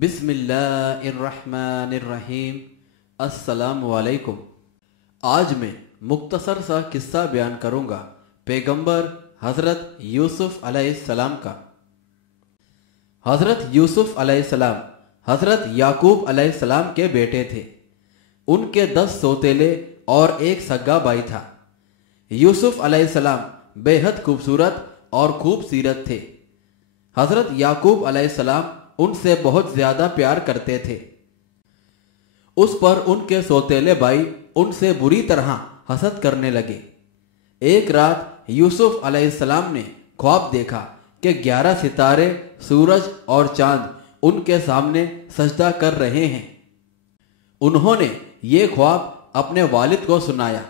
بسم اللہ الرحمن الرحیم۔ السلام علیکم۔ آج میں مختصر سا قصہ بیان کروں گا پیغمبر حضرت یوسف علیہ السلام کا۔ حضرت یوسف علیہ السلام حضرت یعقوب علیہ السلام کے بیٹے تھے۔ ان کے 10 سوتیلے اور ایک سگا بھائی تھا۔ یوسف علیہ السلام بے حد خوبصورت اور خوب سیرت تھے۔ حضرت یعقوب علیہ السلام ان سے بہت زیادہ پیار کرتے تھے۔ اس پر ان کے سوتیلے بھائی ان سے بری طرح حسد کرنے لگے۔ ایک رات یوسف علیہ السلام نے خواب دیکھا کہ 11 ستارے، سورج اور چاند ان کے سامنے سجدہ کر رہے ہیں۔ انہوں نے یہ خواب اپنے والد کو سنایا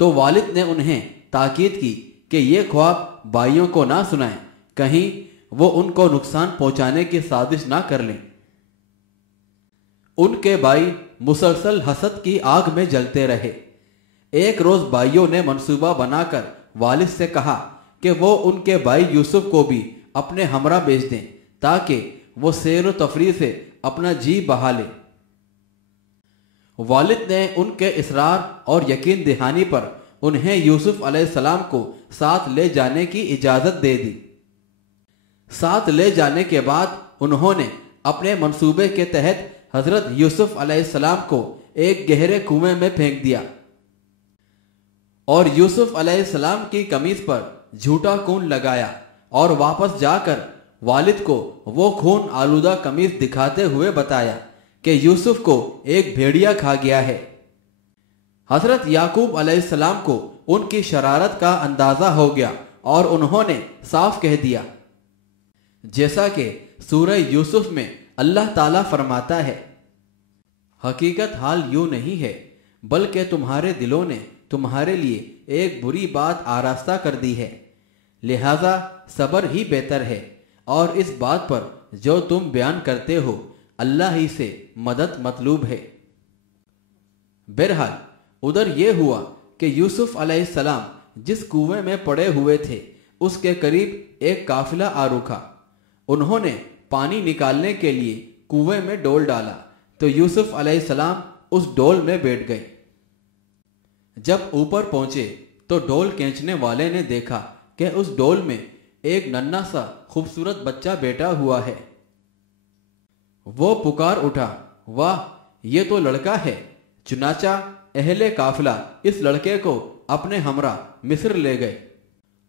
تو والد نے انہیں تاکید کی کہ یہ خواب بھائیوں کو نہ سنائیں، کہیں وہ ان کو نقصان پہنچانے کی سازش نہ کر لیں۔ ان کے بھائی مسلسل حسد کی آگ میں جلتے رہے۔ ایک روز بھائیوں نے منصوبہ بنا کر والد سے کہا کہ وہ ان کے بھائی یوسف کو بھی اپنے ہمراہ بھیج دیں تاکہ وہ سیر و تفریح سے اپنا جی بہا لے۔ والد نے ان کے اصرار اور یقین دہانی پر انہیں یوسف علیہ السلام کو ساتھ لے جانے کی اجازت دے دی۔ ساتھ لے جانے کے بعد انہوں نے اپنے منصوبے کے تحت حضرت یوسف علیہ السلام کو ایک گہرے کنویں میں پھینک دیا اور یوسف علیہ السلام کی قمیص پر جھوٹا خون لگایا اور واپس جا کر والد کو وہ خون آلودہ قمیص دکھاتے ہوئے بتایا کہ یوسف کو ایک بھیڑیا کھا گیا ہے۔ حضرت یعقوب علیہ السلام کو ان کی شرارت کا اندازہ ہو گیا اور انہوں نے صاف کہہ دیا، جیسا کہ سورہ یوسف میں اللہ تعالیٰ فرماتا ہے، حقیقت حال یوں نہیں ہے بلکہ تمہارے دلوں نے تمہارے لیے ایک بری بات آراستہ کر دی ہے، لہذا صبر ہی بہتر ہے، اور اس بات پر جو تم بیان کرتے ہو اللہ ہی سے مدد مطلوب ہے۔ بہرحال ادھر یہ ہوا کہ یوسف علیہ السلام جس کنویں میں پڑے ہوئے تھے اس کے قریب ایک قافلہ آ رکا۔ انہوں نے پانی نکالنے کے لیے کنویں میں ڈول ڈالا تو یوسف علیہ السلام اس ڈول میں بیٹھ گئے۔ جب اوپر پہنچے تو ڈول کھینچنے والے نے دیکھا کہ اس ڈول میں ایک ننھا سا خوبصورت بچہ بیٹھا ہوا ہے۔ وہ پکار اٹھا، واہ، یہ تو لڑکا ہے۔ چنانچہ اہل قافلہ اس لڑکے کو اپنے ہمراہ مصر لے گئے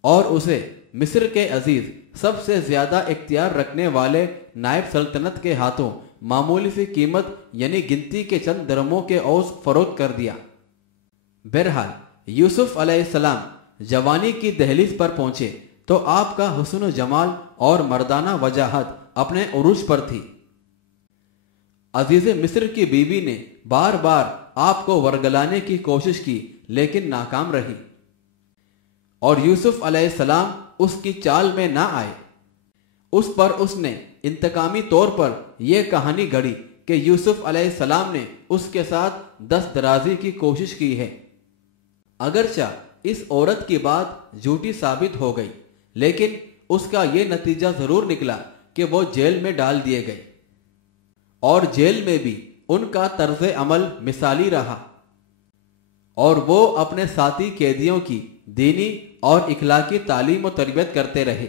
اور اسے مصر کے عزیز سب سے زیادہ اختیار رکھنے والے نائب سلطنت کے ہاتھوں معمولی سی قیمت یعنی گنتی کے چند درموں کے عوض فروخت کر دیا۔ بہرحال یوسف علیہ السلام جوانی کی دہلیز پر پہنچے تو آپ کا حسن و جمال اور مردانہ وجاہت اپنے عروج پر تھی۔ عزیز مصر کی بیوی نے بار بار آپ کو ورگلانے کی کوشش کی لیکن ناکام رہی اور یوسف علیہ السلام اس کی چال میں نہ آئے۔ اس پر اس نے انتقامی طور پر یہ کہانی گھڑی کہ یوسف علیہ السلام نے اس کے ساتھ دست درازی کی کوشش کی ہے۔ اگرچہ اس عورت کی بات جھوٹی ثابت ہو گئی لیکن اس کا یہ نتیجہ ضرور نکلا کہ وہ جیل میں ڈال دیے گئے، اور جیل میں بھی ان کا طرز عمل مثالی رہا اور وہ اپنے ساتھی قیدیوں کی دینی اور اخلاقی تعلیم و تربیت کرتے رہے۔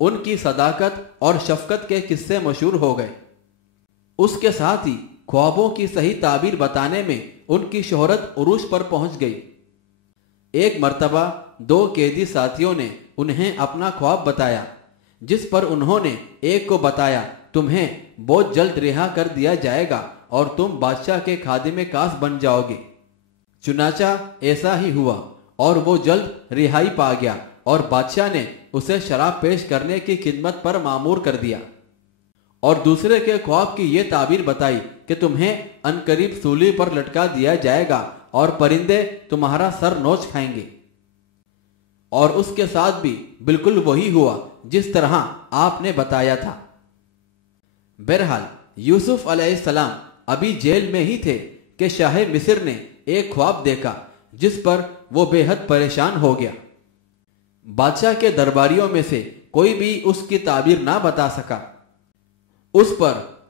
ان کی صداقت اور شفقت کے قصے مشہور ہو گئے۔ اس کے ساتھ ہی خوابوں کی صحیح تعبیر بتانے میں ان کی شہرت عروج پر پہنچ گئی۔ ایک مرتبہ 2 قیدی ساتھیوں نے انہیں اپنا خواب بتایا جس پر انہوں نے ایک کو بتایا، تمہیں بہت جلد رہا کر دیا جائے گا اور تم بادشاہ کے خادم خاص بن جاؤ گے۔ چنانچہ ایسا ہی ہوا اور وہ جلد رہائی پا گیا اور بادشاہ نے اسے شراب پیش کرنے کی خدمت پر مامور کر دیا، اور دوسرے کے خواب کی یہ تعبیر بتائی کہ تمہیں عنقریب سولی پر لٹکا دیا جائے گا اور پرندے تمہارا سر نوچ کھائیں گے، اور اس کے ساتھ بھی بالکل وہی ہوا جس طرح آپ نے بتایا تھا۔ بہرحال یوسف علیہ السلام ابھی جیل میں ہی تھے کہ شاہ مصر نے ایک خواب دیکھا جس پر وہ بے حد پریشان ہو گیا۔ بادشاہ کے درباریوں میں سے کوئی بھی اس کی تعبیر نہ بتا سکا۔ اس پر